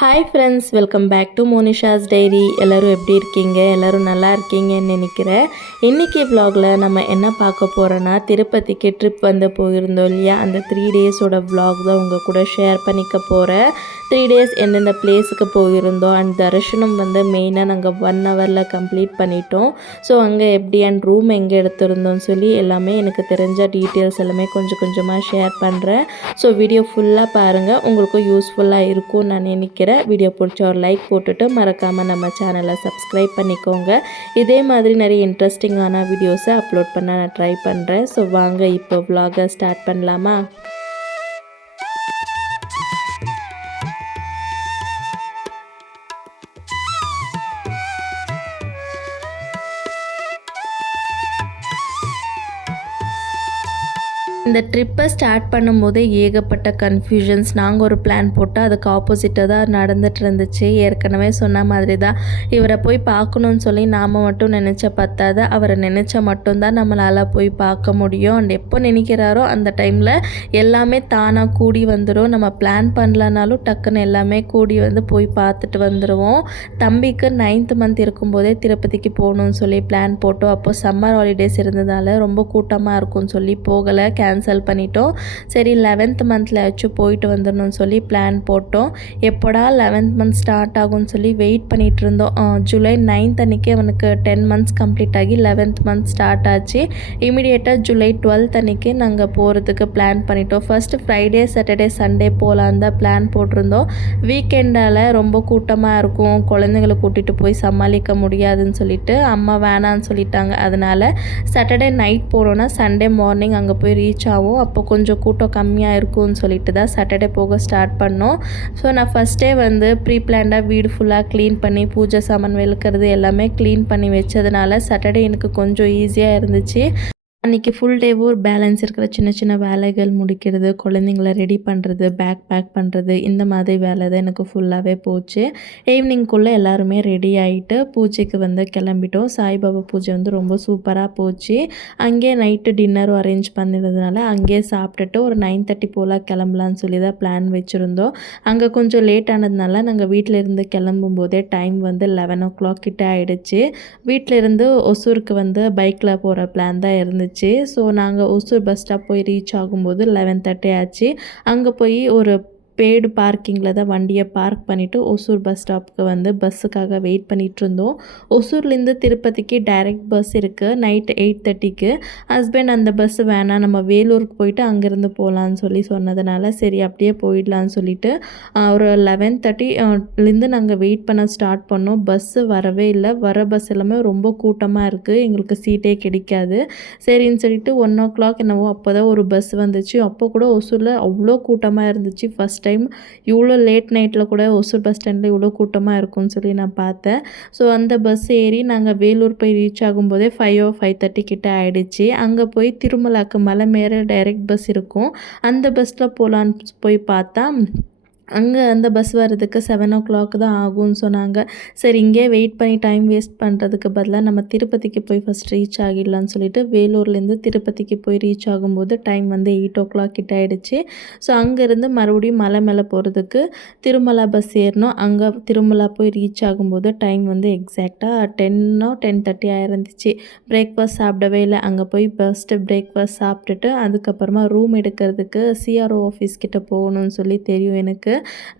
Hi friends, welcome back to Monisha's diary. எல்லோரும் எப்படி இருக்கீங்க? எல்லோரும் நல்லா இருக்கீங்கன்னு நினைக்கிறேன். இன்றைக்கி vlogல நம்ம என்ன பார்க்க போகிறோன்னா, திருப்பதிக்கு ட்ரிப் வந்து போயிருந்தோம் இல்லையா, அந்த 3 டேஸோட vlog தான் உங்கள் கூட ஷேர் பண்ணிக்க போகிறேன். 3 டேஸ் எந்தெந்த பிளேஸுக்கு போயிருந்தோம் அண்ட் தரிசனம் வந்து மெயினாக நாங்கள் 1 ஹவரில் கம்ப்ளீட் பண்ணிட்டோம். ஸோ அங்கே எப்படி அண்ட் ரூம் எங்கே எடுத்திருந்தோம்னு சொல்லி எல்லாமே எனக்கு தெரிஞ்ச டீட்டெயில்ஸ் எல்லாமே கொஞ்சம் கொஞ்சமாக ஷேர் பண்ணுறேன். ஸோ வீடியோ ஃபுல்லாக பாருங்கள், உங்களுக்கும் யூஸ்ஃபுல்லாக இருக்கும்னு நான் நினைக்கிறேன். வீடியோ பிடிச்ச ஒரு லைக் போட்டுட்டு மறக்காமல் நம்ம சேனலை சப்ஸ்கிரைப் பண்ணிக்கோங்க. இதே மாதிரி நிறைய இன்ட்ரெஸ்டிங்கான வீடியோஸை அப்லோட் பண்ண நான் ட்ரை பண்ணுறேன். ஸோ வாங்க இப்போ vlog ஸ்டார்ட் பண்ணலாமா? இந்த ட்ரிப்பை ஸ்டார்ட் பண்ணும்போதே ஏகப்பட்ட கன்ஃபியூஷன்ஸ். நாங்கள் ஒரு பிளான் போட்டால் அதுக்கு ஆப்போசிட்டாக தான் நடந்துட்டு இருந்துச்சு. ஏற்கனவே சொன்ன மாதிரி தான், இவரை போய் பார்க்கணுன்னு சொல்லி நாம் மட்டும் நினச்ச பத்தாது, அவரை நினச்சா மட்டும்தான் நம்மளால் போய் பார்க்க முடியும். அண்ட் எப்போ நினைக்கிறாரோ அந்த டைமில் எல்லாமே தானாக கூடி வந்துடும். நம்ம பிளான் பண்ணலனாலும் டக்குன்னு எல்லாமே கூடி வந்து போய் பார்த்துட்டு வந்துடுவோம். தம்பிக்கு 9th மந்த் இருக்கும்போதே திருப்பதிக்கு போகணுன்னு சொல்லி பிளான் போட்டோம். அப்போது சம்மர் ஹாலிடேஸ் இருந்ததால் ரொம்ப கூட்டமாக இருக்கும்னு சொல்லி போகலை, கேன்சல் பண்ணிட்டோம். சரி 11th மந்தில் ஆச்சும் போயிட்டு வந்துடணும்னு சொல்லி பிளான் போட்டோம். எப்போடா 11th மந்த் ஸ்டார்ட் ஆகும்னு சொல்லி வெயிட் பண்ணிகிட்டு இருந்தோம். ஜூலை 9th அன்றைக்கி அவனுக்கு 10 மந்த்ஸ் கம்ப்ளீட் ஆகி 11th மந்த் ஸ்டார்ட் ஆச்சு. இமீடியட்டாக ஜூலை 12th அன்றைக்கி நாங்கள் போகிறதுக்கு பிளான் பண்ணிட்டோம். ஃபஸ்ட்டு ஃப்ரைடே சாட்டர்டே சண்டே போகலான் தான் பிளான் போட்டிருந்தோம். வீக்கெண்டால் ரொம்ப கூட்டமாக இருக்கும், குழந்தைங்களை கூட்டிகிட்டு போய் சமாளிக்க முடியாதுன்னு சொல்லிட்டு அம்மா வேணான்னு சொல்லிட்டாங்க. அதனால் சாட்டர்டே நைட் போகிறோன்னா சண்டே மார்னிங் அங்கே போய் ரீச் ஆகும். அப்போ கொஞ்சம் கூட்டம் கம்மியாக இருக்கும்னு சொல்லிட்டு தான் சாட்டர்டே போக ஸ்டார்ட் பண்ணோம். ஸோ நான் ஃபஸ்ட்டே வந்து ப்ரீ பிளான்டாக வீடு ஃபுல்லாக க்ளீன் பண்ணி பூஜை சாமான் விளக்குறது எல்லாமே க்ளீன் பண்ணி வச்சதுனால சாட்டர்டே எனக்கு கொஞ்சம் ஈஸியாக இருந்துச்சு. அன்றைக்கி ஃபுல் டேவும் பேலன்ஸ் இருக்கிற சின்ன சின்ன வேலைகள் முடிக்கிறது, குழந்தைங்கள ரெடி பண்ணுறது, பேக் பேக் பண்ணுறது, இந்த மாதிரி வேலை தான் எனக்கு ஃபுல்லாகவே போச்சு. ஈவினிங்குள்ளே எல்லாருமே ரெடி ஆகிட்டு பூஜைக்கு வந்து கிளம்பிட்டோம். சாய்பாபா பூஜை வந்து ரொம்ப சூப்பராக போச்சு. அங்கேயே நைட்டு டின்னரும் அரேஞ்ச் பண்ணிருந்ததுனால அங்கேயே சாப்பிட்டுட்டு ஒரு 9:30 போல் கிளம்பலான்னு சொல்லி தான் பிளான் வச்சுருந்தோம். அங்கே கொஞ்சம் லேட் ஆனதுனால நாங்கள் வீட்டில் இருந்து கிளம்பும் போதே டைம் வந்து 11 o'clock கிட்ட ஆகிடுச்சு. வீட்டில் இருந்து ஒசூருக்கு வந்து பைக்கில் போகிற பிளான் தான் இருந்துச்சு. ஸோ நாங்கள் ஒசூர் பஸ் ஸ்டாப் போய் ரீச் ஆகும்போது 11:30 ஆச்சு. அங்கே போய் ஒரு பேடு பார்க்கிங்கில் தான் வண்டியை பார்க் பண்ணிவிட்டு ஒசூர் பஸ் ஸ்டாப்புக்கு வந்து பஸ்ஸுக்காக வெயிட் பண்ணிகிட்டு இருந்தோம். ஒசூர்லேருந்து திருப்பதிக்கு டைரக்ட் பஸ் இருக்குது நைட்டு 8:30க்கு. ஹஸ்பண்ட் அந்த பஸ்ஸு வேணாம், நம்ம வேலூருக்கு போயிட்டு அங்கேருந்து போகலான்னு சொல்லி சொன்னதுனால சரி அப்படியே போயிடலான்னு சொல்லிட்டு ஒரு 11:30லேருந்து நாங்கள் வெயிட் பண்ண ஸ்டார்ட் பண்ணோம். பஸ்ஸு வரவே இல்லை. வர பஸ் எல்லாமே ரொம்ப கூட்டமாக இருக்குது, எங்களுக்கு சீட்டே கிடைக்காது. சரின்னு சொல்லிட்டு 1 o'clock என்னவோ அப்போ தான் ஒரு பஸ் வந்துச்சு. அப்போ கூட ஒசூரில் அவ்வளோ கூட்டமாக இருந்துச்சு. ஃபஸ்ட் டைம் இவ்வளோ லேட் நைட்டில் கூட ஒசூர் பஸ் ஸ்டாண்டில் இவ்வளோ கூட்டமாக இருக்கும்னு சொல்லி நான் பார்த்தேன். ஸோ அந்த பஸ் ஏறி நாங்கள் வேலூர் போய் ரீச் ஆகும்போதே 5:30 கிட்ட ஆகிடுச்சு. அங்கே போய் திருமலாக்கு மலை மேலே டைரக்ட் பஸ் இருக்கும், அந்த பஸ்ஸில் போகலான்னு போய் பார்த்தா அங்கே அந்த பஸ் வர்றதுக்கு 7 o'clock தான் ஆகும்னு சொன்னாங்க. சரி இங்கே வெயிட் பண்ணி டைம் வேஸ்ட் பண்ணுறதுக்கு பதிலாக நம்ம திருப்பதிக்கு போய் ஃபஸ்ட் ரீச் ஆகிடலான்னு சொல்லிட்டு வேலூர்லேருந்து திருப்பதிக்கு போய் ரீச் ஆகும்போது டைம் வந்து 8 o'clock கிட்ட ஆகிடுச்சு. ஸோ அங்கேருந்து மறுபடியும் மலை மேலே போகிறதுக்கு திருமலா பஸ் ஏறினோம். அங்கே திருமலா போய் ரீச் ஆகும்போது டைம் வந்து எக்ஸாக்டாக 10:30 ஆயிருந்துச்சு. பிரேக்ஃபாஸ்ட் சாப்பிடவே இல்லை. அங்கே போய் ஃபஸ்ட்டு பிரேக்ஃபாஸ்ட் சாப்பிட்டுட்டு அதுக்கப்புறமா ரூம் எடுக்கிறதுக்கு சிஆர்ஓ ஆஃபீஸ் கிட்ட போகணும்னு சொல்லி தெரியும் எனக்கு.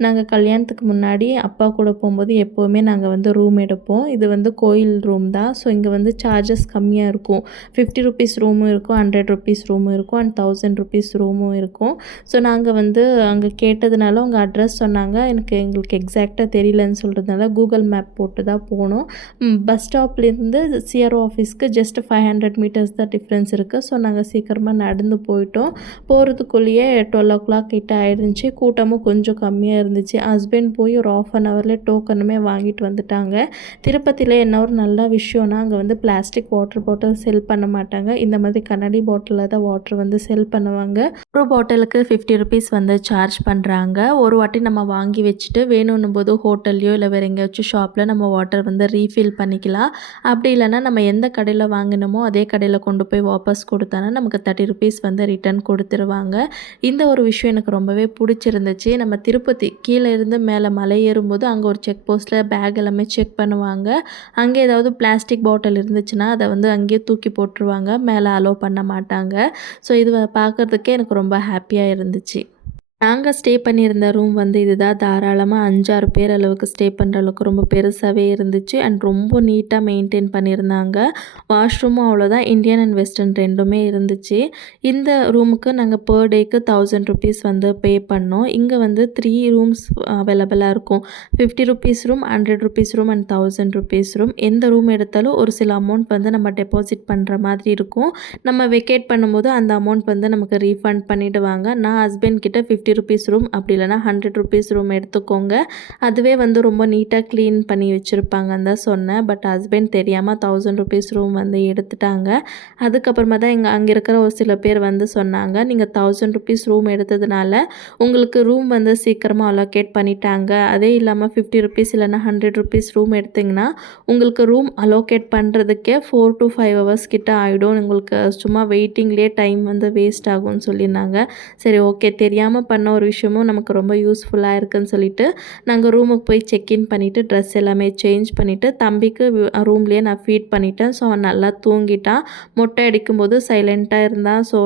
நாங்கள் கல்யாணத்துக்கு முன்னாடி அப்பா கூட போகும்போது எப்போவுமே நாங்கள் வந்து ரூம் எடுப்போம். இது வந்து கோயில் ரூம் தான். ஸோ இங்கே வந்து சார்ஜஸ் கம்மியாக இருக்கும். 50 rupees ரூமும் இருக்கும், 100 rupees ரூமும் இருக்கும், அண்ட் 1000 rupees ரூமும் இருக்கும். ஸோ நாங்கள் வந்து அங்கே கேட்டதுனால அவங்க அட்ரஸ் சொன்னாங்க. எங்களுக்கு எக்ஸாக்டாக தெரியலன்னு சொல்கிறதுனால கூகுள் மேப் போட்டு தான் போனோம். பஸ் ஸ்டாப்லேருந்து சிஆர்ஓ ஆஃபீஸ்க்கு ஜஸ்ட் 500 meters தான் டிஃப்ரென்ஸ் இருக்குது. ஸோ நாங்கள் சீக்கிரமாக நடந்து போயிட்டோம். போகிறதுக்குள்ளேயே 12 o'clock கிட்ட ஆயிடுச்சு. கூட்டமும் கொஞ்சம் கம்மியாக இருந்துச்சு. ஹஸ்பண்ட் போய் ஒரு 1/2 hourல டோக்கனுமே வாங்கிட்டு வந்துட்டாங்க. திருப்பதியில் என்ன ஒரு நல்ல விஷயம்னா அங்கே வந்து பிளாஸ்டிக் வாட்டர் பாட்டில் செல் பண்ண மாட்டாங்க. இந்த மாதிரி கண்ணாடி பாட்டிலில் தான் வாட்டர் வந்து செல் பண்ணுவாங்க. ஒரு பாட்டிலுக்கு 50 rupees வந்து சார்ஜ் பண்ணுறாங்க. ஒரு வாட்டி நம்ம வாங்கி வச்சுட்டு வேணும்னும் போது ஹோட்டல்லையோ இல்லை வேறு எங்கேயாச்சும் ஷாப்பில் நம்ம வாட்டர் வந்து ரீஃபில் பண்ணிக்கலாம். அப்படி இல்லைனா நம்ம எந்த கடையில் வாங்கினோமோ அதே கடையில் கொண்டு போய் வாபஸ் கொடுத்தானா நமக்கு 30 rupees வந்து ரிட்டர்ன் கொடுத்துருவாங்க. இந்த ஒரு விஷயம் எனக்கு ரொம்பவே பிடிச்சிருந்துச்சு. நம்ம திருப்பதி கீழே இருந்து மேலே மலை ஏறும்போது அங்கே ஒரு செக் போஸ்ட்டில் பேக் எல்லாமே செக் பண்ணுவாங்க. அங்கே ஏதாவது பிளாஸ்டிக் பாட்டில் இருந்துச்சுன்னா அதை வந்து அங்கேயே தூக்கி போட்டுருவாங்க. மேலே அலோவ் பண்ண மாட்டாங்க. ஸோ இது பார்க்குறதுக்கே எனக்கு ரொம்ப ஹாப்பியாக இருந்துச்சு. நாங்க ஸ்டே பண்ணியிருந்த ரூம் வந்து இதுதான். தாராளமா 5, 6 பேர் அளவுக்கு ஸ்டே பண்ற அளவுக்கு ரொம்ப பெருசாவே இருந்துச்சு. அண்ட் ரொம்ப நீட்டா மெயின்டெயின் பண்ணியிருந்தாங்க. வாஷ்ரூமும் அவ்வளோதான். இந்தியன் அண்ட் வெஸ்டர்ன் 2மே இருந்துச்சு. இந்த ரூமுக்கு நாங்க பெர் டேக்கு ₹1000 வந்து பே பண்ணோம். இங்க வந்து 3 ரூம்ஸ் அவைலபிளா இருக்கும். ₹50 ரூம், ₹100 ரூம் அண்ட் ₹1000 ரூம். எந்த ரூம் எடுத்தாலும் ஒரு சில அமௌண்ட் வந்து நம்ம டெபாசிட் பண்ற மாதிரி இருக்கும். நம்ம வெக்கேட் பண்ணும்போது அந்த அமௌண்ட் வந்து நமக்கு ரீஃபண்ட் பண்ணிடுவாங்க. நான் ஹஸ்பண்ட் கிட்ட ₹50 ரூம் அப்படி இல்லைனா ₹100 ரூம் எடுத்துக்கோங்க, அதுவே வந்து ரொம்ப நீட்டாக க்ளீன் பண்ணி வச்சுருப்பாங்கன்னு தான் சொன்னேன். பட் ஹஸ்பண்ட் தெரியாமல் ₹1000 ரூம் வந்து எடுத்துட்டாங்க. அதுக்கப்புறமா தான் அங்கே இருக்கிற ஒரு சில பேர் வந்து சொன்னாங்க, நீங்கள் ₹1000 ரூம் எடுத்ததுனால உங்களுக்கு ரூம் வந்து சீக்கிரமாக அலோகேட் பண்ணிட்டாங்க. அதே இல்லாமல் ₹50 இல்லைனா ₹100 ரூம் எடுத்திங்கன்னா உங்களுக்கு ரூம் அலோகேட் பண்ணுறதுக்கே 4 to 5 ஹவர்ஸ் கிட்ட ஆகிடும். உங்களுக்கு சும்மா வெயிட்டிங்லேயே டைம் வந்து வேஸ்ட் ஆகும்னு சொல்லியிருந்தாங்க. சரி ஓகே, தெரியாமல் பண்ண ஒரு விஷயமும் நமக்கு ரொம்ப யூஸ்ஃபுல்லாக இருக்குன்னு சொல்லிட்டு நாங்கள் ரூமுக்கு போய் செக்இன் பண்ணிவிட்டு ட்ரெஸ் எல்லாமே சேஞ்ச் பண்ணிவிட்டு தம்பிக்கு ரூம்லேயே நான் ஃபீட் பண்ணிட்டேன். ஸோ அவன் நல்லா தூங்கிட்டான். மொட்டை அடிக்கும்போது சைலண்ட்டாக இருந்தான். ஸோ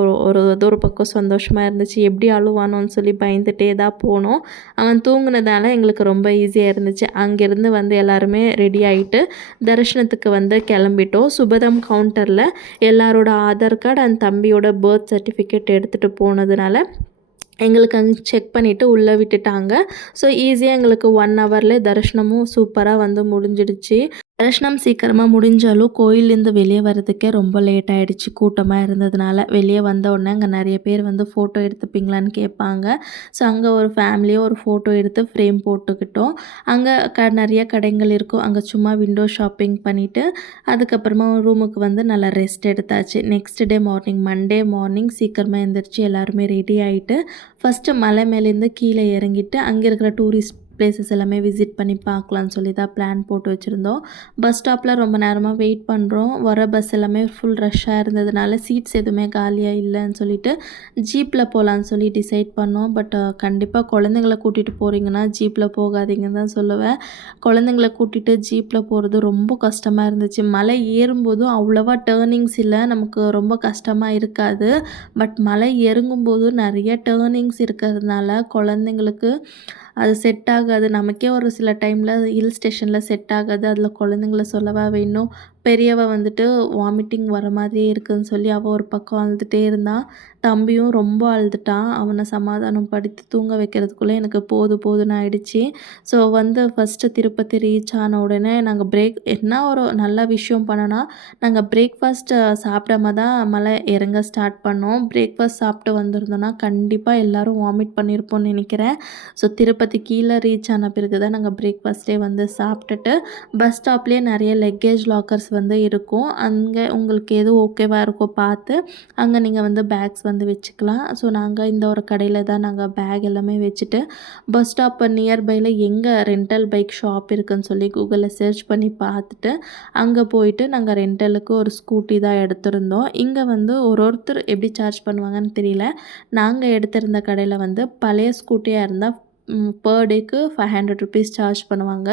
ஒரு பக்கம் சந்தோஷமாக இருந்துச்சு. எப்படி அழுவானோன்னு சொல்லி பயந்துகிட்டே தான் போனோம். அவன் தூங்குனதால எங்களுக்கு ரொம்ப ஈஸியாக இருந்துச்சு. அங்கேருந்து வந்து எல்லாருமே ரெடி ஆகிட்டு தரிசனத்துக்கு வந்து கிளம்பிட்டோம். சுபதம் கவுண்டரில் எல்லாரோட ஆதார் கார்டு அண்ட் தம்பியோட பர்த் சர்டிஃபிகேட் எடுத்துகிட்டு போனதுனால எங்களுக்கு அங்கே செக் பண்ணிவிட்டு உள்ளே விட்டுட்டாங்க. ஸோ ஈஸியாக எங்களுக்கு 1 ஹவர்லேயே தரிசனமும் சூப்பராக வந்து முடிஞ்சிடுச்சு. தரிசனம் சீக்கிரமாக முடிஞ்சாலும் கோயிலேருந்து வெளியே வர்றதுக்கே ரொம்ப லேட் ஆகிடுச்சு, கூட்டமாக இருந்ததுனால. வெளியே வந்த உடனே அங்கே நிறைய பேர் வந்து ஃபோட்டோ எடுத்துப்பீங்களான்னு கேட்பாங்க. ஸோ அங்கே ஒரு ஃபேமிலியாக ஒரு ஃபோட்டோ எடுத்து ஃப்ரேம் போட்டுக்கிட்டோம். அங்கே நிறைய கடைகள் இருக்கும். அங்கே சும்மா விண்டோ ஷாப்பிங் பண்ணிவிட்டு அதுக்கப்புறமா ரூமுக்கு வந்து நல்லா ரெஸ்ட் எடுத்தாச்சு. Next day morning, Monday morning சீக்கிரமாக எழுந்திரிச்சு எல்லாருமே ரெடி ஆகிட்டு ஃபஸ்ட்டு மலை மேலேருந்து கீழே இறங்கிட்டு அங்கே இருக்கிற டூரிஸ்ட் பிளேசஸ் எல்லாமே விசிட் பண்ணி பார்க்கலான்னு சொல்லி தான் பிளான் போட்டு வச்சுருந்தோம். பஸ் ஸ்டாப்பில் ரொம்ப நேரமாக வெயிட் பண்ணுறோம். வர பஸ் எல்லாமே ஃபுல் ரஷ்ஷாக இருந்ததுனால சீட்ஸ் எதுவுமே காலியாக இல்லைன்னு சொல்லிட்டு ஜீப்பில் போகலான்னு சொல்லி டிசைட் பண்ணோம். பட் கண்டிப்பாக குழந்தைங்கள கூட்டிகிட்டு போகிறீங்கன்னா ஜீப்பில் போகாதீங்கன்னு தான் சொல்லுவேன். குழந்தைங்கள கூட்டிகிட்டு ஜீப்பில் போகிறது ரொம்ப கஷ்டமாக இருந்துச்சு. மலை ஏறும்போதும் அவ்வளோவா டேர்னிங்ஸ் இல்லை, நமக்கு ரொம்ப கஷ்டமாக இருக்காது. பட் மலை இறங்கும்போதும் நிறைய டேர்னிங்ஸ் இருக்கிறதுனால குழந்தைங்களுக்கு அது செட் ஆகாது. நமக்கே ஒரு சில டைமில் ஹில் ஸ்டேஷனில் செட் ஆகாது. அதில் குழந்தைங்கள சொல்லவா வேணும். பெரியவ வந்துட்டு வாமிட்டிங் வர மாதிரியே இருக்குதுன்னு சொல்லி அவள் ஒரு பக்கம் அழுதுகிட்டே இருந்தான். தம்பியும் ரொம்ப அழுதுட்டான். அவனை சமாதானம் படுத்தி தூங்க வைக்கிறதுக்குள்ளே எனக்கு போதும்னு ஆயிடுச்சு. ஸோ வந்து ஃபஸ்ட்டு திருப்பதி ரீச் ஆன உடனே நாங்கள் என்ன ஒரு நல்ல விஷயம் பண்ணோன்னா, நாங்கள் பிரேக்ஃபாஸ்ட் சாப்பிடாம தான் மலை இறங்க ஸ்டார்ட் பண்ணோம். பிரேக்ஃபாஸ்ட் சாப்பிட்டு வந்திருந்தோன்னா கண்டிப்பாக எல்லோரும் வாமிட் பண்ணியிருப்போம்னு நினைக்கிறேன். ஸோ திருப்பதி கீழே ரீச் ஆன பிறகு தான் நாங்கள் பிரேக்ஃபாஸ்ட்டே வந்து சாப்பிட்டுட்டு பஸ் ஸ்டாப்லேயே நிறைய லக்கேஜ் லாக்கர்ஸ் வந்து இருக்கும். அங்கே உங்களுக்கு எது ஓகேவாக இருக்கோ பார்த்து அங்கே நீங்கள் வந்து பேக்ஸ் வந்து வச்சுக்கலாம். ஸோ நாங்கள் இந்த ஒரு கடையில் தான் நாங்கள் பேக் எல்லாமே வச்சுட்டு பஸ் ஸ்டாப் நியர்பையில் எங்கே ரெண்டல் பைக் ஷாப் இருக்குதுன்னு சொல்லி கூகுளில் சர்ச் பண்ணி பார்த்துட்டு அங்கே போயிட்டு நாங்கள் ரெண்டலுக்கு ஒரு ஸ்கூட்டி தான் எடுத்திருந்தோம். இங்கே வந்து ஒருத்தர் எப்படி சார்ஜ் பண்ணுவாங்கன்னு தெரியல. நாங்கள் எடுத்திருந்த கடையில் வந்து பழைய ஸ்கூட்டியாக இருந்தால் பர் டேக்கு ₹500 சார்ஜ் பண்ணுவாங்க.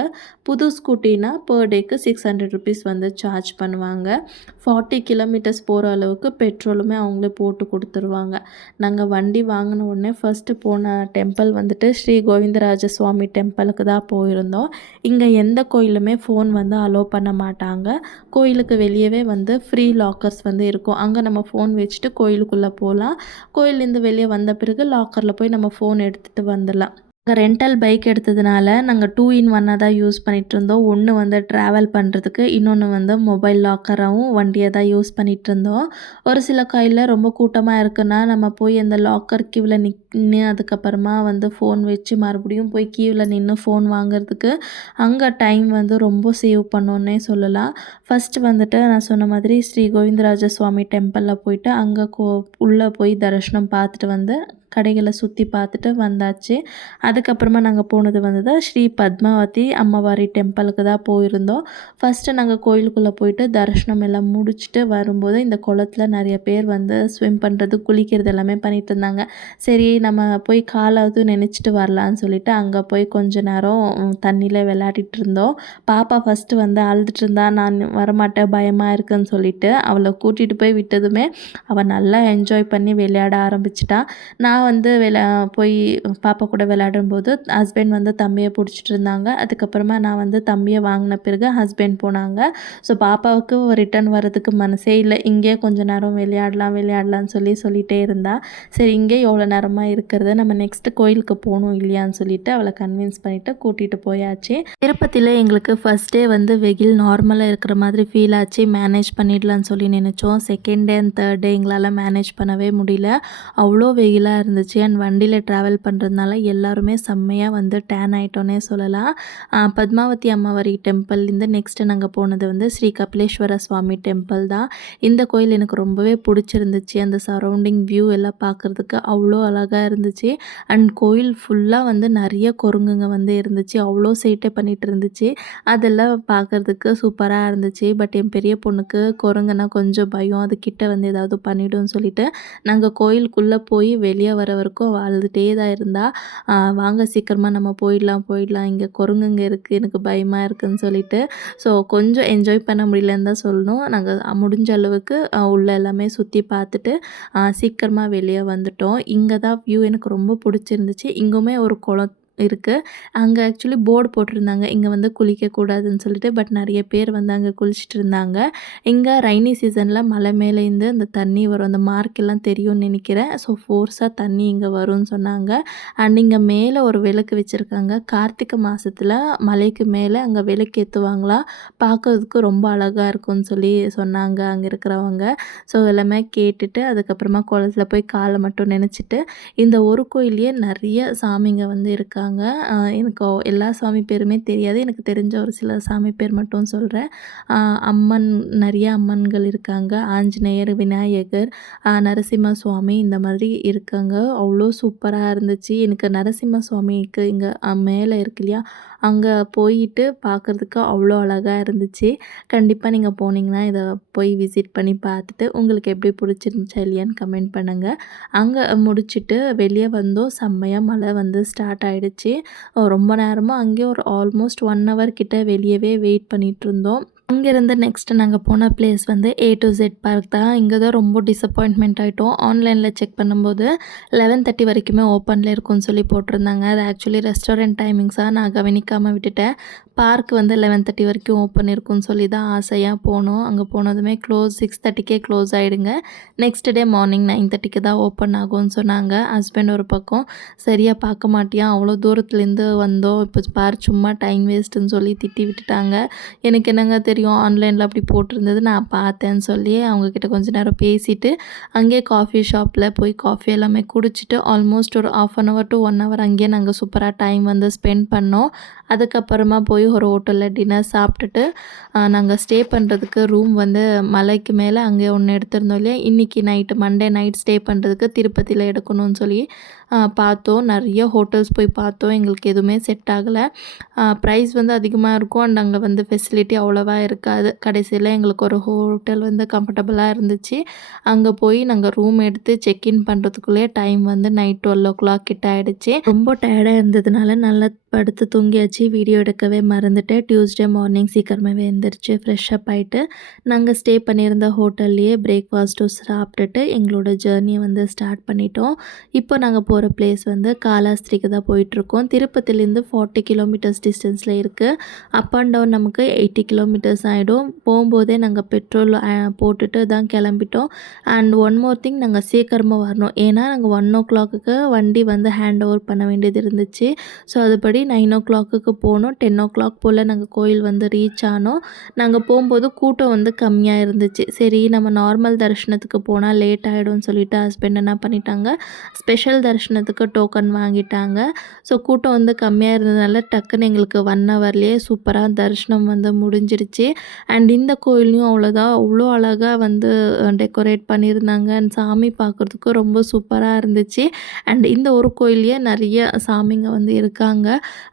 புது ஸ்கூட்டினா பர் டேக்கு ₹600 வந்து சார்ஜ் பண்ணுவாங்க. 40 கிலோமீட்டர்ஸ் போகிற அளவுக்கு பெட்ரோலுமே அவங்களே போட்டு கொடுத்துருவாங்க. நாங்கள் வண்டி வாங்கின உடனே ஃபஸ்ட்டு போன டெம்பிள் வந்துட்டு ஸ்ரீ கோவிந்தராஜ சுவாமி டெம்பிளுக்கு தான் போயிருந்தோம். இங்கே எந்த கோயிலுமே ஃபோன் வந்து அலோவ் பண்ண மாட்டாங்க. கோயிலுக்கு வெளியவே வந்து ஃப்ரீ லாக்கர்ஸ் வந்து இருக்கும். அங்கே நம்ம ஃபோன் வச்சுட்டு கோயிலுக்குள்ளே போகலாம். கோயிலேருந்து வெளியே வந்த பிறகு லாக்கரில் போய் நம்ம ஃபோன் எடுத்துகிட்டு வந்துடலாம். ரெண்டல் பைக் எடுத்ததுனால நாங்கள் 2 in 1 தான் யூஸ் பண்ணிகிட்ருந்தோம். ஒன்று வந்து ட்ராவல் பண்ணுறதுக்கு, இன்னொன்று வந்து மொபைல் லாக்கராகவும் வண்டியை தான் யூஸ் பண்ணிகிட்ருந்தோம். ஒரு சில கோயிலில் ரொம்ப கூட்டமாக இருக்குன்னா நம்ம போய் அந்த லாக்கர் கியூவில் நின்று அதுக்கப்புறமா வந்து ஃபோன் வச்சு மறுபடியும் போய் கியூவில் நின்று ஃபோன் வாங்குறதுக்கு அங்கே டைம் வந்து ரொம்ப சேவ் பண்ணோன்னே சொல்லலாம். ஃபஸ்ட்டு வந்துட்டு நான் சொன்ன மாதிரி ஸ்ரீ கோவிந்தராஜ சுவாமி டெம்பிளில் போயிட்டு அங்கே உள்ளே போய் தரிசனம் பார்த்துட்டு வந்து கடைகளை சுற்றி பார்த்துட்டு வந்தாச்சு. அதுக்கப்புறமா நாங்கள் போனது வந்து ஸ்ரீ பத்மாவதி அம்மவாரி டெம்பிளுக்கு தான் போயிருந்தோம். ஃபஸ்ட்டு நாங்கள் கோயிலுக்குள்ளே போயிட்டு தரிசனம் எல்லாம் முடிச்சுட்டு வரும்போது இந்த குளத்துல நிறைய பேர் வந்து ஸ்விம் பண்ணுறது, குளிக்கிறது எல்லாமே பண்ணிகிட்டு இருந்தாங்க. சரி நம்ம போய் காலாவது நினச்சிட்டு வரலான்னு சொல்லிட்டு அங்கே போய் கொஞ்ச நேரம் தண்ணியில் விளையாடிட்டு இருந்தோம். பாப்பா ஃபஸ்ட்டு வந்து அழுதுட்டு இருந்தா, நான் வரமாட்டேன் பயமாக இருக்குன்னு சொல்லிட்டு. அவளை கூட்டிகிட்டு போய் விட்டதுமே அவள் நல்லா என்ஜாய் பண்ணி விளையாட ஆரம்பிச்சிட்டா. நான் வந்து போய் பாப்பா கூட விளையாடும்போது ஹஸ்பண்ட் வந்து தம்பியை பிடிச்சிட்டு இருந்தாங்க. அதுக்கப்புறமா நான் வந்து தம்பியை வாங்கின பிறகு ஹஸ்பண்ட் போனாங்க. ஸோ பாப்பாவுக்கு ரிட்டர்ன் வர்றதுக்கு மனசே இல்லை. இங்கேயே கொஞ்ச நேரம் விளையாடலான்னு சொல்லிகிட்டே இருந்தா. சரி இங்கே எவ்வளோ நேரமாக இருக்கிறது, நம்ம நெக்ஸ்ட்டு கோயிலுக்கு போகணும் இல்லையான்னு சொல்லிட்டு அவளை கன்வின்ஸ் பண்ணிவிட்டு கூட்டிகிட்டு போயாச்சு. திருப்பதியில் எங்களுக்கு ஃபஸ்ட் டே வந்து வெயில் நார்மலாக இருக்கிற மாதிரி ஃபீல் ஆச்சு. மேனேஜ் பண்ணிடலான்னு சொல்லி நினச்சோம். Second day and third day எங்களால் மேனேஜ் பண்ணவே முடியல. அவ்வளோ வெயிலாக இருந்துச்சு. அண்ட் வண்டியில் ட்ராவல் பண்ணுறதுனால எல்லாருமே செம்மையாக வந்து டேன் ஆகிட்டோன்னே சொல்லலாம். பத்மாவதி அம்மாவரி டெம்பிள்லேருந்து நெக்ஸ்ட்டு நாங்கள் போனது வந்து ஸ்ரீ கபிலேஸ்வர சுவாமி டெம்பிள் தான். இந்த கோயில் எனக்கு ரொம்பவே பிடிச்சிருந்துச்சு. அந்த சரௌண்டிங் வியூ எல்லாம் பார்க்குறதுக்கு அவ்வளோ அழகாக இருந்துச்சு. அண்ட் கோயில் ஃபுல்லாக வந்து நிறைய குரங்குங்க வந்து இருந்துச்சு. அவ்வளோ சேட்டை பண்ணிகிட்டு இருந்துச்சு. அதெல்லாம் பார்க்குறதுக்கு சூப்பராக இருந்துச்சு. பட் என் பெரிய பொண்ணுக்கு குரங்குனா கொஞ்சம் பயம். அது கிட்ட வந்து ஏதாவது பண்ணிவிடும்னு சொல்லிட்டு நாங்கள் கோயிலுக்குள்ளே போய் வெளியே வர வரைக்கும் அழுதுகிட்டே தான் இருந்தா. வாங்க சீக்கிரமாக நம்ம போயிடலாம் இங்கே குரங்குங்க இருக்குது, எனக்கு பயமாக இருக்குதுன்னு சொல்லிட்டு. ஸோ கொஞ்சம் என்ஜாய் பண்ண முடியலன்னு தான் சொல்லணும். நாங்கள் முடிஞ்ச அளவுக்கு உள்ள எல்லாமே சுற்றி பார்த்துட்டு சீக்கிரமாக வெளியே வந்துட்டோம். இங்கே தான் வியூ எனக்கு ரொம்ப பிடிச்சிருந்துச்சு. இங்குமே ஒரு குளம் இருக்குது. அங்கே ஆக்சுவலி போர்டு போட்டிருந்தாங்க, இங்கே வந்து குளிக்கக்கூடாதுன்னு சொல்லிட்டு. பட் நிறைய பேர் வந்து அங்கே குளிச்சுட்டு இருந்தாங்க. இங்கே ரெய்னி சீசனில் மலை மேலேருந்து அந்த தண்ணி வரும், அந்த மார்க்கெல்லாம் தெரியும்னு நினைக்கிறேன். ஸோ ஃபோர்ஸாக தண்ணி இங்கே வரும்னு சொன்னாங்க. அண்ட் இங்கே மேலே ஒரு விளக்கு வச்சுருக்காங்க. கார்த்திகை மாதத்தில் மலைக்கு மேலே அங்கே விளக்கு ஏற்றுவாங்களா, பார்க்கறதுக்கு ரொம்ப அழகாக இருக்கும்னு சொல்லி சொன்னாங்க அங்கே இருக்கிறவங்க. ஸோ எல்லாமே கேட்டுட்டு அதுக்கப்புறமா குளத்தில் போய் காலை மட்டும் நினச்சிட்டு, இந்த ஒரு கோயிலையே நிறைய சாமிங்க வந்து இருக்காங்க. எனக்கு எல்லா சாமி பேருமே தெரியாது. எனக்கு தெரிஞ்ச ஒரு சில சாமி பேர் மட்டும் சொல்கிறேன். அம்மன், நிறைய அம்மன்கள் இருக்காங்க. ஆஞ்சநேயர், விநாயகர், நரசிம்ம சுவாமி இந்த மாதிரி இருக்காங்க. அவ்வளோ சூப்பராக இருந்துச்சு. எனக்கு நரசிம்ம சுவாமிக்கு இங்கே மேலே இருக்கு இல்லையா, அங்கே போயிட்டு பார்க்குறதுக்கு அவ்வளோ அழகாக இருந்துச்சு. கண்டிப்பாக நீங்கள் போனீங்கன்னா இதை போய் விசிட் பண்ணி பார்த்துட்டு உங்களுக்கு எப்படி பிடிச்சிருந்துச்சா இல்லையான்னு கமெண்ட் பண்ணுங்கள். அங்கே முடிச்சுட்டு வெளியே வந்தோம். செம்மையாக மழை வந்து ஸ்டார்ட் ஆகிடுச்சு. ரொம்ப நேரமாக அங்கேயே ஒரு ஆல்மோஸ்ட் 1 hour கிட்ட வெளியவே வெயிட் பண்ணிகிட்டு இருந்தோம். அங்கேருந்து நெக்ஸ்ட்டு நாங்கள் போன பிளேஸ் வந்து A to Z பார்க் தான். இங்கே தான் ரொம்ப டிசப்பாயின்ட்மெண்ட் ஆகிட்டோம். ஆன்லைனில் செக் பண்ணும்போது 11:30 வரைக்குமே ஓப்பனில் இருக்கும்னு சொல்லி போட்டிருந்தாங்க. அது ஆக்சுவலி ரெஸ்டாரண்ட் டைமிங்ஸாக நான் கவனிக்காமல் விட்டுட்டேன். பார்க் வந்து 11:30 வரைக்கும் ஓப்பன் இருக்கும்னு சொல்லி தான் ஆசையாக போனோம். அங்கே போனதுமே 6:30க்கே க்ளோஸ் ஆகிடுங்க. நெக்ஸ்ட் டே மார்னிங் 9:30க்கு தான் ஓப்பன் ஆகும்னு சொன்னாங்க. ஹஸ்பண்ட் ஒரு பக்கம் சரியாக பார்க்க மாட்டியா, அவ்வளோ தூரத்துலேருந்து வந்தோம், இப்போ பார் சும்மா டைம் வேஸ்ட்டுன்னு சொல்லி திட்டி விட்டுட்டாங்க. எனக்கு என்னங்க தெரியும், ஆன்லைனில் அப்படி போட்டிருந்தது, நான் பார்த்தேன்னு சொல்லி அவங்கக்கிட்ட கொஞ்சம் நேரம் பேசிவிட்டு அங்கேயே காஃபி ஷாப்பில் போய் காஃபி எல்லாமே குடிச்சிட்டு ஆல்மோஸ்ட் ஒரு 1/2 hour to 1 hour அங்கேயே நாங்கள் சூப்பராக டைம் வந்து ஸ்பெண்ட் பண்ணோம். அதுக்கப்புறமா போய் ஒரு ஹோட்டலில் டின்னர் சாப்பிட்டுட்டு நாங்கள் ஸ்டே பண்ணுறதுக்கு ரூம் வந்து மலைக்கு மேலே அங்கே ஒன்று எடுத்திருந்தோம் இல்லையா, இன்றைக்கி நைட்டு மண்டே நைட் ஸ்டே பண்ணுறதுக்கு திருப்பதியில் எடுக்கணும்னு சொல்லி பார்த்தோம். நிறைய ஹோட்டல்ஸ் போய் பார்த்தோம். எங்களுக்கு எதுவுமே செட் ஆகலை. ப்ரைஸ் வந்து அதிகமாக இருக்கும் அண்ட் அங்கே வந்து ஃபெசிலிட்டி அவ்வளோவா இருக்காது. கடைசியில் எங்களுக்கு ஒரு ஹோட்டல் வந்து கம்ஃபர்டபுளாக இருந்துச்சு. அங்கே போய் நாங்கள் ரூம் எடுத்து செக்இன் பண்ணுறதுக்குள்ளேயே டைம் வந்து நைட் 12 o'clock கிட்ட ஆகிடுச்சு. ரொம்ப டயர்டாக இருந்ததுனால நல்லா படுத்து தூங்கியாச்சு. வீடியோ எடுக்கவே மறந்துட்டேன். டியூஸ்டே மார்னிங் சீக்கிரமாகவே எழுந்திரிச்சு ஃப்ரெஷ்ஷப் ஆகிட்டு நாங்கள் ஸ்டே பண்ணியிருந்த ஹோட்டல்லையே பிரேக்ஃபாஸ்ட்டும் சாப்பிட்டுட்டு எங்களோட ஜேர்னியை வந்து ஸ்டார்ட் பண்ணிட்டோம். இப்போ நாங்கள் போகிற பிளேஸ் வந்து காலாஸ்திரிக்கு தான் போயிட்டுருக்கோம். திருப்பதிலேருந்து 40 kilometers டிஸ்டன்ஸில் இருக்குது. அப் அண்ட் டவுன் நமக்கு 80 kilometers ஆகிடும். போகும்போதே நாங்கள் பெட்ரோல் போட்டுட்டு தான் கிளம்பிட்டோம். அண்ட் ஒன் மோர் திங், நாங்கள் சீக்கிரமாக வரணும். ஏன்னா நாங்கள் 1 o'clock வண்டி வந்து ஹேண்ட் ஓவர் பண்ண வேண்டியது இருந்துச்சு. ஸோ அதுபடி 9 o'clock போனோம். 10 o'clock போல் நாங்கள் கோயில் வந்து ரீச் ஆனோம். நாங்கள் போகும்போது கூட்டம் வந்து கம்மியாக இருந்துச்சு. சரி நம்ம நார்மல் தரிசனத்துக்கு போனால் லேட் ஆகிடும்னு சொல்லிட்டு ஹஸ்பண்ட் என்ன பண்ணிட்டாங்க, ஸ்பெஷல் தரிசனத்துக்கு டோக்கன் வாங்கிட்டாங்க. ஸோ கூட்டம் வந்து கம்மியாக இருந்ததுனால டக்குன்னு எங்களுக்கு 1 hourலேயே சூப்பராக தரிசனம் வந்து முடிஞ்சிருச்சு. அண்ட் இந்த கோயிலையும் அவ்வளோதான், அவ்வளோ அழகாக வந்து டெக்கரேட் பண்ணியிருந்தாங்க. அண்ட் சாமி பார்க்குறதுக்கு ரொம்ப சூப்பராக இருந்துச்சு. அண்ட் இந்த ஒரு கோயிலையே நிறைய சாமிங்க வந்து இருக்காங்க.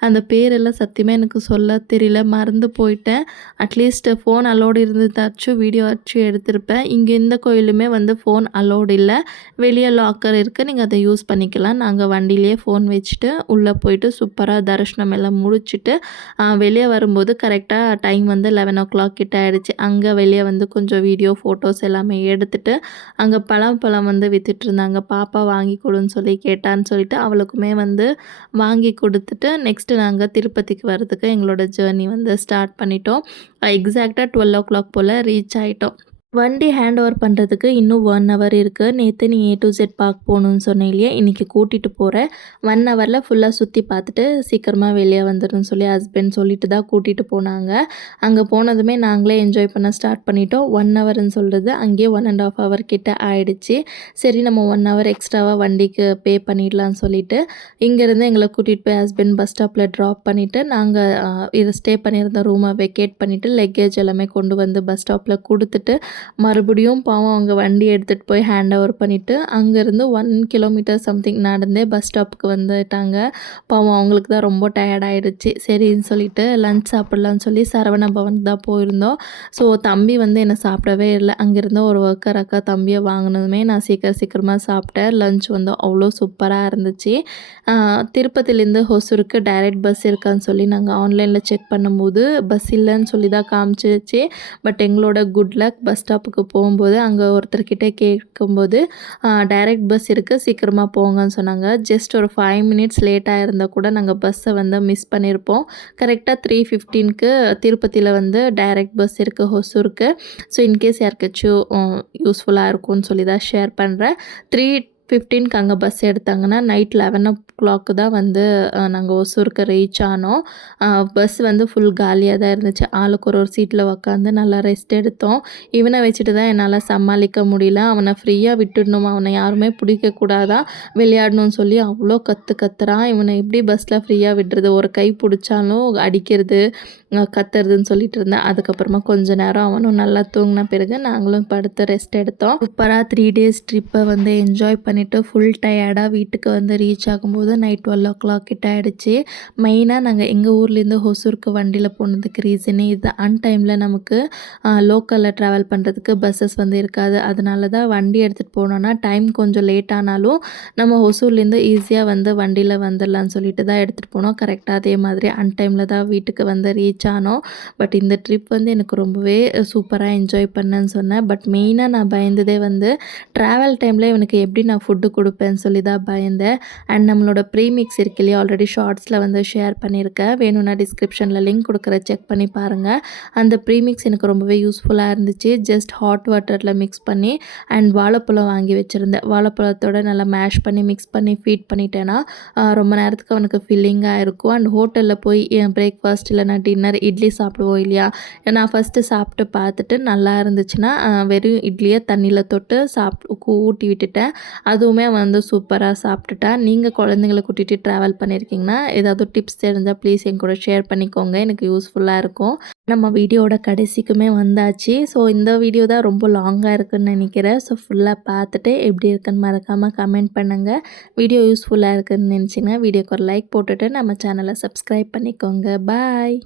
அந்த பேரெல்லாம் சத்தியமாக எனக்கு சொல்ல தெரியல, மறந்து போயிட்டேன். அட்லீஸ்ட் ஃபோன் அலோடு இருந்ததாச்சும் வீடியோ ஆச்சும் எடுத்திருப்பேன். இங்கே இந்த கோயிலுமே வந்து ஃபோன் அலோடு இல்லை, வெளியே லாக்கர் இருக்குது, நீங்கள் அதை யூஸ் பண்ணிக்கலாம். பார்க்கலாம். நாங்கள் வண்டியிலேயே ஃபோன் வச்சுட்டு உள்ளே போயிட்டு சூப்பராக தரிசனம் எல்லாம் முடிச்சுட்டு வெளியே வரும்போது கரெக்டாக டைம் வந்து 11 கிட்ட ஆகிடுச்சு. அங்கே வெளியே வந்து கொஞ்சம் வீடியோ ஃபோட்டோஸ் எல்லாமே எடுத்துகிட்டு அங்கே பழம் வந்து விற்றுட்ருந்தாங்க. பாப்பா வாங்கி கொடுன்னு சொல்லி கேட்டான்னு சொல்லிட்டு அவளுக்குமே வந்து வாங்கி கொடுத்துட்டு நெக்ஸ்ட்டு நாங்கள் திருப்பதிக்கு வர்றதுக்கு எங்களோட ஜேர்னி வந்து ஸ்டார்ட் பண்ணிட்டோம். எக்ஸாக்டாக 12 போல் ரீச் ஆகிட்டோம். வண்டி ஹேண்ட் ஓவர் பண்ணுறதுக்கு இன்னும் 1 ஹவர் இருக்குது. நேற்று நீ A to Z பார்க் போகணுன்னு சொன்னேன் இல்லையா, இன்றைக்கி கூட்டிகிட்டு போகிறேன். 1 ஹவரில் ஃபுல்லாக சுற்றி பார்த்துட்டு சீக்கிரமாக வெளியே வந்துடணும்னு சொல்லி ஹஸ்பண்ட் சொல்லிட்டு தான் கூட்டிகிட்டு போனாங்க. அங்கே போனதுமே நாங்களே என்ஜாய் பண்ண ஸ்டார்ட் பண்ணிட்டோம். 1 ஹவர்னு சொல்கிறது அங்கேயே 1.5 ஹவர் கிட்ட ஆயிடுச்சு. சரி நம்ம 1 ஹவர் எக்ஸ்ட்ராவாக வண்டிக்கு பே பண்ணிடலான்னு சொல்லிட்டு இங்கேருந்து எங்களை கூட்டிகிட்டு போய் ஹஸ்பண்ட் பஸ் ஸ்டாப்பில் ட்ராப் பண்ணிவிட்டு நாங்கள் இது ஸ்டே பண்ணியிருந்த ரூமை வெக்கேட் பண்ணிவிட்டு லக்கேஜ் எல்லாமே கொண்டு வந்து பஸ் ஸ்டாப்பில் கொடுத்துட்டு மறுபடியும் பாவம் அவங்க வண்டி எடுத்துகிட்டு போய் ஹேண்ட் ஓவர் பண்ணிவிட்டு அங்கேருந்து 1 கிலோமீட்டர் சம்திங் நடந்தே பஸ் ஸ்டாப்புக்கு வந்துட்டாங்க. பாவம் அவங்களுக்கு தான் ரொம்ப டயர்டாயிடுச்சு. சரின்னு சொல்லிட்டு லஞ்ச் சாப்பிட்லான்னு சொல்லி சரவண பவனுக்கு தான் போயிருந்தோம். ஸோ தம்பி வந்து என்னை சாப்பிடவே இல்லை. அங்கேருந்து ஒரு ஒர்க்கர் அக்கா தம்பியை வாங்கினதுமே நான் சீக்கிரமாக சாப்பிட்டேன். லஞ்ச் வந்து அவ்வளோ சூப்பராக இருந்துச்சு. திருப்பதிலேருந்து ஹொசூருக்கு டைரக்ட் பஸ் இருக்கான்னு சொல்லி நாங்கள் ஆன்லைனில் செக் பண்ணும்போது பஸ் இல்லைன்னு சொல்லி தான் காமிச்சிச்சு. பட் எங்களோட குட் லக் பஸ் ஸ்டாப்புக்கு போகும்போது அங்கே ஒருத்தர்கிட்ட கேட்கும்போது டைரக்ட் பஸ் இருக்குது, சீக்கிரமாக போங்கன்னு சொன்னாங்க. ஜஸ்ட் ஒரு 5 மினிட்ஸ் லேட்டாக இருந்தால் கூட நாங்கள் பஸ்ஸை வந்து மிஸ் பண்ணியிருப்போம். கரெக்டாக 3:15க்கு திருப்பதியில் வந்து டைரக்ட் பஸ் இருக்குது ஹொசூருக்கு. ஸோ இன்கேஸ் யாருக்காச்சும் யூஸ்ஃபுல்லாக இருக்கும்னு சொல்லி தான் ஷேர் பண்ணுறேன். 3:15க்கு அங்கே பஸ் எடுத்தாங்கன்னா நைட் 11 தான் வந்து நாங்கள் ஒசூருக்கு ரீச் ஆனோம். பஸ் வந்து ஃபுல் காலியாக தான் இருந்துச்சு. ஆளுக்கு ஒரு சீட்டில் உக்காந்து நல்லா ரெஸ்ட் எடுத்தோம். இவனை வச்சுட்டு தான் என்னால் சமாளிக்க முடியல. அவனை ஃப்ரீயாக விட்டுடணும், அவனை யாருமே பிடிக்கக்கூடாதான், விளையாடணும்னு சொல்லி அவ்வளோ கத்துறான். இவனை எப்படி பஸ்ஸில் ஃப்ரீயாக விடுறது, ஒரு கை பிடிச்சாலும் அடிக்கிறது கத்துறதுன்னு சொல்லிட்டு இருந்தேன். அதுக்கப்புறமா கொஞ்ச நேரம் அவனும் நல்லா தூங்கின பிறகு நாங்களும் படுத்து ரெஸ்ட் எடுத்தோம். சூப்பராக 3 டேஸ் ட்ரிப்பை வந்து என்ஜாய் பண்ணிவிட்டு ஃபுல் டயர்டாக வீட்டுக்கு வந்து ரீச் ஆகும்போது நைட் 12 கிட்ட ஆகிடுச்சு. மெயினாக நாங்கள் எங்கள் ஊர்லேருந்து ஹொசூருக்கு வண்டியில் போனதுக்கு ரீசனே இது. அன்டைமில் நமக்கு லோக்கலில் ட்ராவல் பண்ணுறதுக்கு பஸ்ஸஸ் வந்து இருக்காது. அதனால தான் வண்டி எடுத்துகிட்டு போனோன்னா டைம் கொஞ்சம் லேட் ஆனாலும் நம்ம ஹொசூர்லேருந்து ஈஸியாக வந்து வண்டியில் வந்துடலான்னு சொல்லிட்டு தான் எடுத்துகிட்டு போனோம். கரெக்டாக அதே மாதிரி அன்டைமில் தான் வீட்டுக்கு வந்து ரீச் ஆனோம். பட் இந்த ட்ரிப் வந்து எனக்கு ரொம்பவே சூப்பராக என்ஜாய் பண்ணேன்னு சொன்னேன். பட் மெயினாக நான் பயந்ததே வந்து ட்ராவல் டைமில் இவனுக்கு எப்படி நான் ஃபுட்டு கொடுப்பேன்னு சொல்லி தான் பயந்தேன். அண்ட் நம்மளோட ப்ரீமிக்ஸ் இருக்கு இல்லையா, ஆல்ரெடி ஷார்ட்ஸில் வந்து ஷேர் பண்ணியிருக்கேன். வேணும்னா டிஸ்கிரிப்ஷனில் லிங்க் கொடுக்குற செக் பண்ணி பாருங்கள். அந்த ப்ரீமிக்ஸ் எனக்கு ரொம்பவே யூஸ்ஃபுல்லாக இருந்துச்சு. ஜஸ்ட் ஹாட் வாட்டரில் மிக்ஸ் பண்ணி அண்ட் வாழைப்பழம் வாங்கி வச்சுருந்தேன். வாழைப்பழத்தோட நல்லா மேஷ் பண்ணி மிக்ஸ் பண்ணி ஃபீட் பண்ணிட்டேன்னா ரொம்ப நேரத்துக்கு அவனுக்கு ஃபில்லிங்காக இருக்கும். அண்ட் ஹோட்டலில் போய் பிரேக்ஃபாஸ்ட் இல்லைனா டின்னர் இட்லி சாப்பிடுவோம் இல்லையா, நான் ஃபஸ்ட்டு சாப்பிட்டு பார்த்துட்டு நல்லா இருந்துச்சுன்னா வெறும் இட்லியை தண்ணியில் தொட்டு ஊட்டி விட்டுட்டேன். அதுவுமே வந்து சூப்பராக சாப்பிட்டுட்டேன். நீங்கள் குழந்தைங்களை கூட்டிகிட்டு ட்ராவல் பண்ணியிருக்கீங்கன்னா ஏதாவது டிப்ஸ் தெரிஞ்சால் ப்ளீஸ் என் கூட ஷேர் பண்ணிக்கோங்க, எனக்கு யூஸ்ஃபுல்லாக இருக்கும். நம்ம வீடியோட கடைசிக்குமே வந்தாச்சு. ஸோ இந்த வீடியோ தான் ரொம்ப லாங்காக இருக்குதுன்னு நினைக்கிறேன். ஸோ ஃபுல்லாக பார்த்துட்டு எப்படி இருக்குன்னு மறக்காமல் கமெண்ட் பண்ணுங்கள். வீடியோ யூஸ்ஃபுல்லாக இருக்குதுன்னு நினச்சிங்கன்னா வீடியோக்கு ஒரு லைக் போட்டுட்டு நம்ம சேனலை சப்ஸ்கிரைப் பண்ணிக்கோங்க. பாய்.